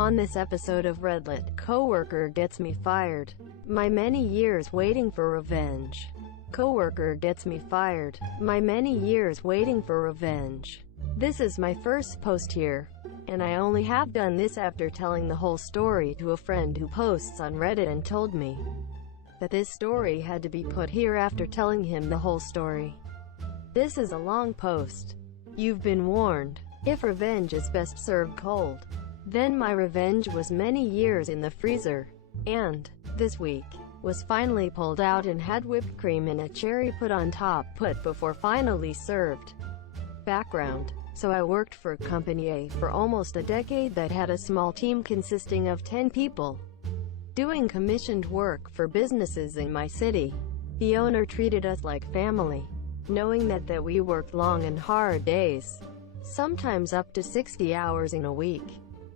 On this episode of Redlit, coworker gets me fired. My many years waiting for revenge. Coworker gets me fired. My many years waiting for revenge. This is my first post here, and I only have done this after telling the whole story to a friend who posts on Reddit and told me that this story had to be put here after telling him the whole story. This is a long post. You've been warned. If revenge is best served cold, then my revenge was many years in the freezer, and, this week, was finally pulled out and had whipped cream and a cherry put on top put before finally served. Background. So I worked for Company A for almost a decade that had a small team consisting of 10 people, doing commissioned work for businesses in my city. The owner treated us like family, knowing that we worked long and hard days, sometimes up to 60 hours in a week.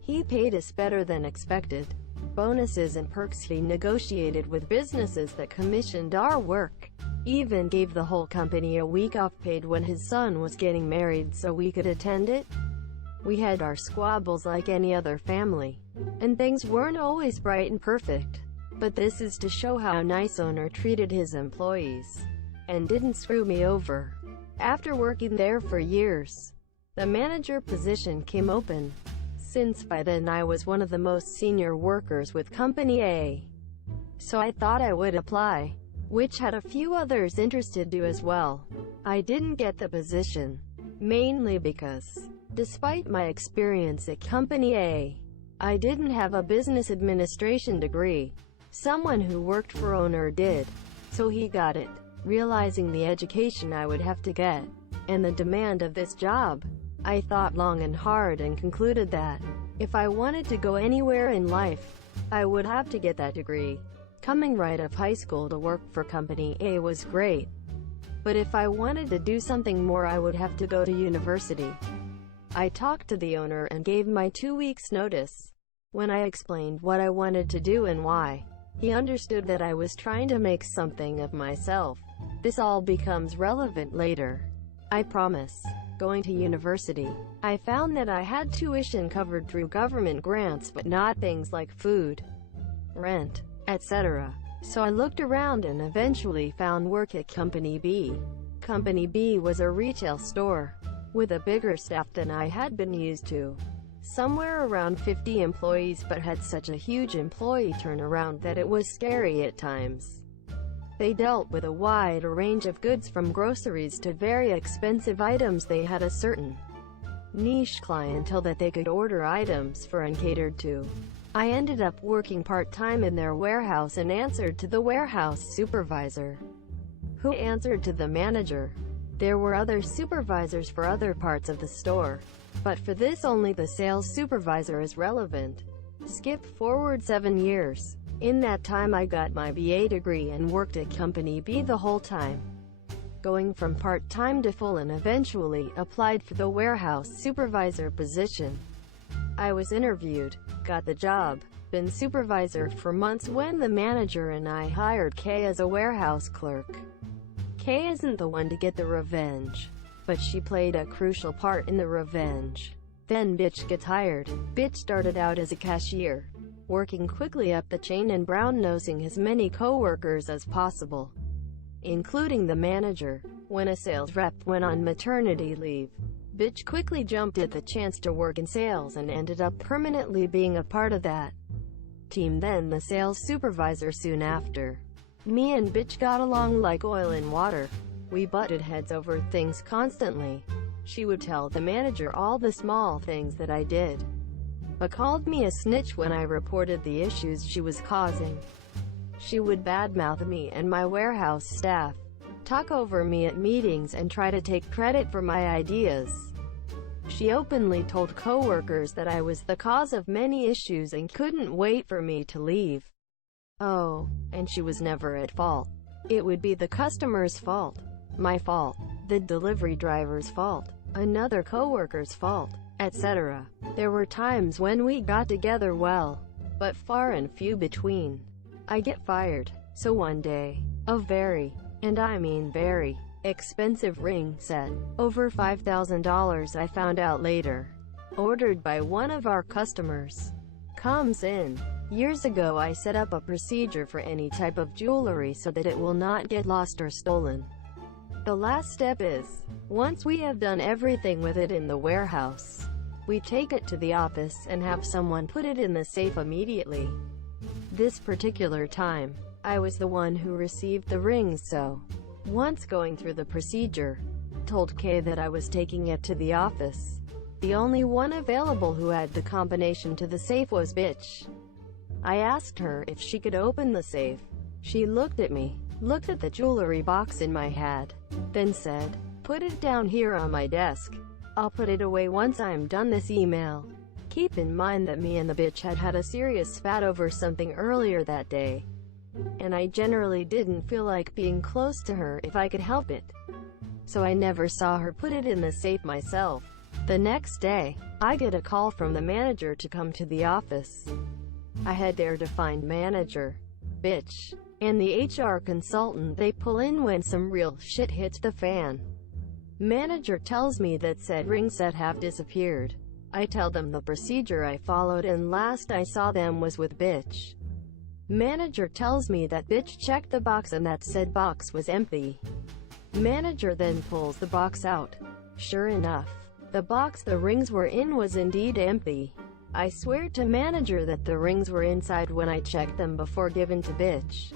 He paid us better than expected. Bonuses and perks he negotiated with businesses that commissioned our work. Even gave the whole company a week off paid when his son was getting married so we could attend it. We had our squabbles like any other family, and things weren't always bright and perfect. But this is to show how nice owner treated his employees, and didn't screw me over. After working there for years, the manager position came open, since by then I was one of the most senior workers with Company A. So I thought I would apply, which had a few others interested too as well. I didn't get the position, mainly because, despite my experience at Company A, I didn't have a business administration degree. Someone who worked for owner did, so he got it. Realizing the education I would have to get, and the demand of this job, I thought long and hard and concluded that, if I wanted to go anywhere in life, I would have to get that degree. Coming right out of high school to work for Company A was great, but if I wanted to do something more I would have to go to university. I talked to the owner and gave my 2 weeks notice. When I explained what I wanted to do and why, he understood that I was trying to make something of myself. This all becomes relevant later, I promise. Going to university, I found that I had tuition covered through government grants but not things like food, rent, etc. So I looked around and eventually found work at Company B. Company B was a retail store, with a bigger staff than I had been used to. Somewhere around 50 employees but had such a huge employee turnaround that it was scary at times. They dealt with a wide range of goods from groceries to very expensive items. They had a certain niche clientele that they could order items for and catered to. I ended up working part-time in their warehouse and answered to the warehouse supervisor, who answered to the manager. There were other supervisors for other parts of the store, but for this only the sales supervisor is relevant. Skip forward 7 years. In that time I got my BA degree and worked at Company B the whole time, going from part-time to full, and eventually applied for the warehouse supervisor position. I was interviewed, got the job, been supervisor for months when the manager and I hired Kay as a warehouse clerk. Kay isn't the one to get the revenge, but she played a crucial part in the revenge. Then Bitch gets hired. Bitch started out as a cashier, working quickly up the chain and brown-nosing as many co-workers as possible, including the manager. When a sales rep went on maternity leave, Bitch quickly jumped at the chance to work in sales and ended up permanently being a part of that team. Then the sales supervisor soon after. Me and Bitch got along like oil and water. We butted heads over things constantly. She would tell the manager all the small things that I did, but called me a snitch when I reported the issues she was causing. She would badmouth me and my warehouse staff, talk over me at meetings and try to take credit for my ideas. She openly told coworkers that I was the cause of many issues and couldn't wait for me to leave. Oh, and she was never at fault. It would be the customer's fault, my fault, the delivery driver's fault, another coworker's fault, etc. There were times when we got together well, but far and few between. I get fired. So one day, a very, and I mean very, expensive ring set, over $5,000 I found out later, ordered by one of our customers, comes in. Years ago I set up a procedure for any type of jewelry so that it will not get lost or stolen. The last step is, once we have done everything with it in the warehouse, we take it to the office and have someone put it in the safe immediately. This particular time, I was the one who received the rings, so once going through the procedure, told Kay that I was taking it to the office. The only one available who had the combination to the safe was Bitch. I asked her if she could open the safe. She looked at me, looked at the jewelry box in my hand, then said, "Put it down here on my desk. I'll put it away once I'm done this email." Keep in mind that me and the bitch had had a serious spat over something earlier that day, and I generally didn't feel like being close to her if I could help it. So I never saw her put it in the safe myself. The next day, I get a call from the manager to come to the office. I head there to find manager, Bitch, and the HR consultant they pull in when some real shit hits the fan. Manager tells me that said ring set have disappeared. I tell them the procedure I followed and last I saw them was with Bitch. Manager tells me that Bitch checked the box and that said box was empty. Manager then pulls the box out. Sure enough, the box the rings were in was indeed empty. I swear to manager that the rings were inside when I checked them before given to Bitch.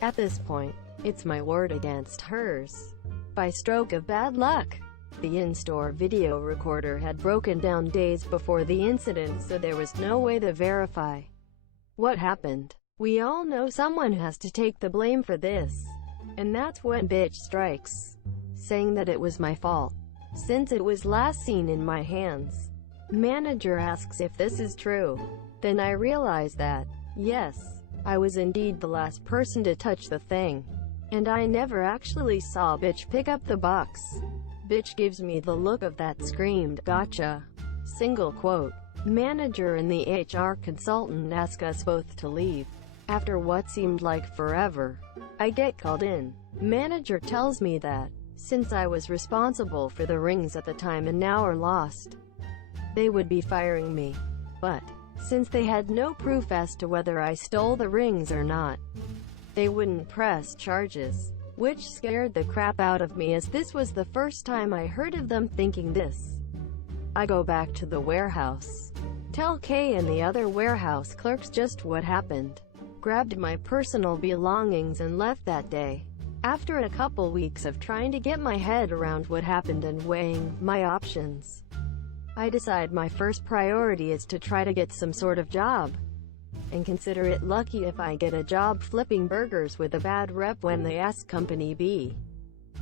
At this point, it's my word against hers. By stroke of bad luck, the in-store video recorder had broken down days before the incident, so there was no way to verify what happened. We all know someone has to take the blame for this, and that's when Bitch strikes, saying that it was my fault, since it was last seen in my hands. Manager asks if this is true. Then I realize that, yes, I was indeed the last person to touch the thing, and I never actually saw Bitch pick up the box. Bitch gives me the look of that screamed, "Gotcha." Single quote. Manager and the HR consultant ask us both to leave. After what seemed like forever, I get called in. Manager tells me that, since I was responsible for the rings at the time and now are lost, they would be firing me. But, since they had no proof as to whether I stole the rings or not, they wouldn't press charges, which scared the crap out of me as this was the first time I heard of them thinking this. I go back to the warehouse, tell Kay and the other warehouse clerks just what happened, grabbed my personal belongings and left that day. After a couple weeks of trying to get my head around what happened and weighing my options, I decide my first priority is to try to get some sort of job, and consider it lucky if I get a job flipping burgers with a bad rep when they ask Company B.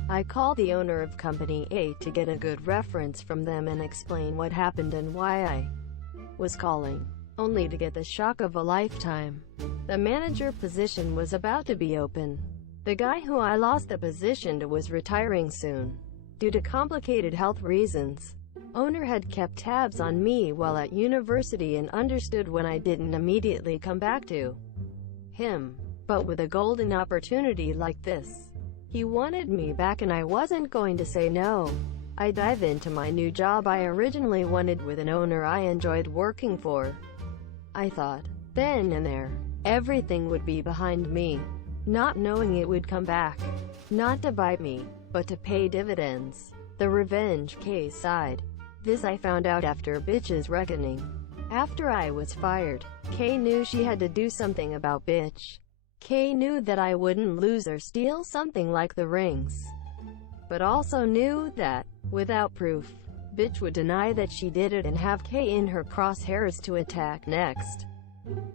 I call the owner of Company A to get a good reference from them and explain what happened and why I was calling, only to get the shock of a lifetime. The manager position was about to be open. The guy who I lost the position to was retiring soon, due to complicated health reasons. Owner had kept tabs on me while at university and understood when I didn't immediately come back to him. But with a golden opportunity like this, he wanted me back and I wasn't going to say no. I dive into my new job I originally wanted with an owner I enjoyed working for. I thought, then and there, everything would be behind me, not knowing it would come back, not to bite me, but to pay dividends. The revenge case side. This I found out after Bitch's reckoning. After I was fired, Kay knew she had to do something about Bitch. Kay knew that I wouldn't lose or steal something like the rings, but also knew that, without proof, Bitch would deny that she did it and have Kay in her crosshairs to attack next.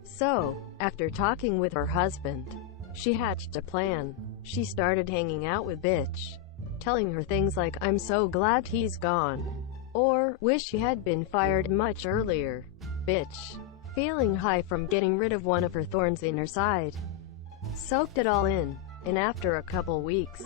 So, after talking with her husband, she hatched a plan. She started hanging out with Bitch, telling her things like, "I'm so glad he's gone," or "wish he had been fired much earlier." Bitch, feeling high from getting rid of one of her thorns in her side, soaked it all in, and after a couple weeks,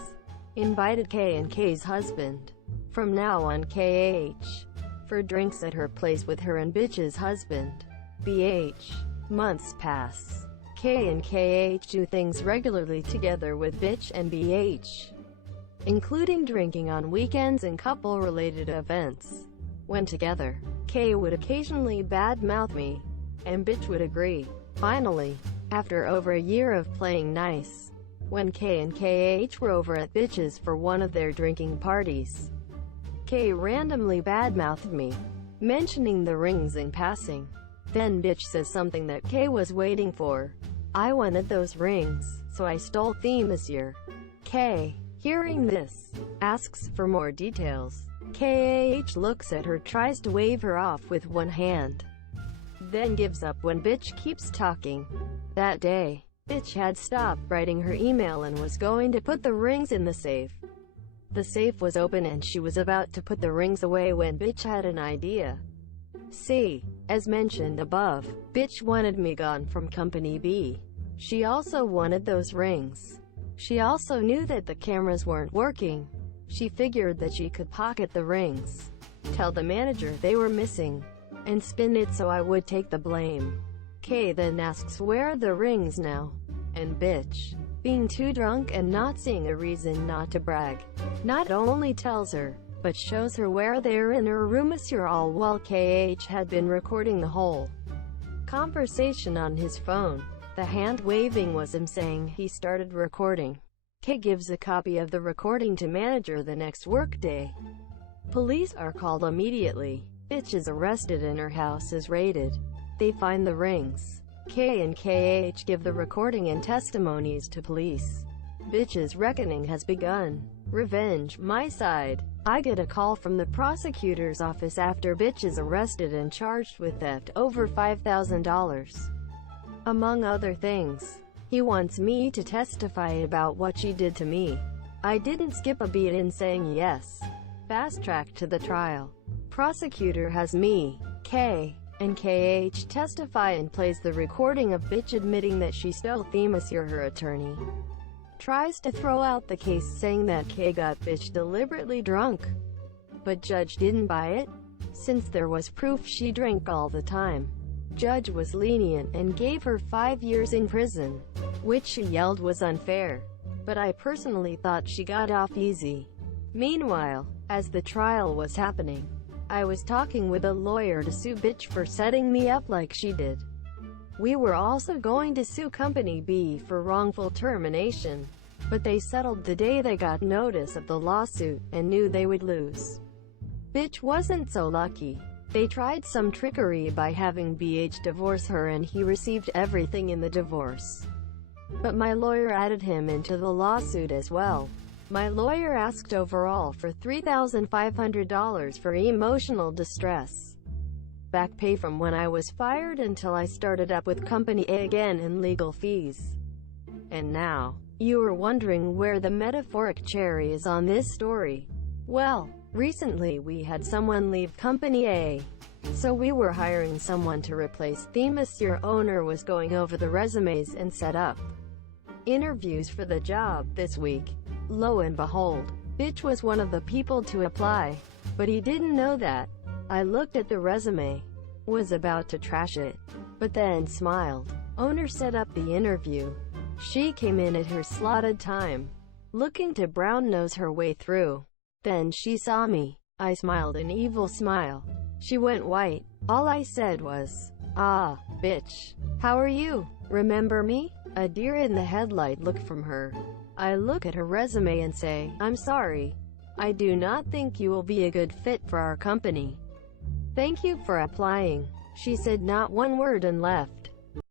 invited Kay and Kay's husband, from now on KH, for drinks at her place with her and Bitch's husband, BH. Months pass. Kay and KH do things regularly together with Bitch and BH, including drinking on weekends and couple-related events. When together, Kay would occasionally badmouth me, and bitch would agree. Finally, after over a year of playing nice, when K and KH were over at bitch's for one of their drinking parties, K randomly badmouthed me, mentioning the rings in passing. Then bitch says something that K was waiting for. I wanted those rings, so I stole them this year. K, hearing this, asks for more details. KH looks at her, tries to wave her off with one hand, then gives up when bitch keeps talking. That day, bitch had stopped writing her email and was going to put the rings in the safe. The safe was open and she was about to put the rings away when bitch had an idea. See, as mentioned above, bitch wanted me gone from Company B. She also wanted those rings. She also knew that the cameras weren't working. She figured that she could pocket the rings, tell the manager they were missing, and spin it so I would take the blame. K then asks where are the rings now, and bitch, being too drunk and not seeing a reason not to brag, not only tells her, but shows her where they're in her room all while KH had been recording the whole conversation on his phone. The hand waving was him saying he started recording. K gives a copy of the recording to manager the next workday. Police are called immediately. Bitch is arrested and her house is raided. They find the rings. K and KH give the recording and testimonies to police. Bitch's reckoning has begun. Revenge, my side. I get a call from the prosecutor's office after bitch is arrested and charged with theft over $5,000. Among other things, he wants me to testify about what she did to me. I didn't skip a beat in saying yes. Fast track to the trial. Prosecutor has me, K, and KH testify and plays the recording of bitch admitting that she stole Themis. Her attorney tries to throw out the case saying that K got bitch deliberately drunk, but judge didn't buy it, since there was proof she drank all the time. Judge was lenient and gave her 5 years in prison, which she yelled was unfair, but I personally thought she got off easy. Meanwhile, as the trial was happening, I was talking with a lawyer to sue bitch for setting me up like she did. We were also going to sue Company B for wrongful termination, but they settled the day they got notice of the lawsuit and knew they would lose. Bitch wasn't so lucky. They tried some trickery by having BH divorce her and he received everything in the divorce. But my lawyer added him into the lawsuit as well. My lawyer asked overall for $3,500 for emotional distress, back pay from when I was fired until I started up with Company A again, and legal fees. And now, you are wondering where the metaphoric cherry is on this story. Well, recently we had someone leave Company A, so we were hiring someone to replace Themis. Your owner was going over the resumes and set up interviews for the job this week. Lo and behold, bitch was one of the people to apply, but he didn't know that. I looked at the resume, was about to trash it, but then smiled. Owner set up the interview. She came in at her slotted time, looking to brown nose her way through. Then she saw me. I smiled an evil smile. She went white. All I said was, "Ah, bitch. How are you? Remember me?" A deer in the headlight look from her. I look at her resume and say, "I'm sorry. I do not think you will be a good fit for our company. Thank you for applying." She said not one word and left.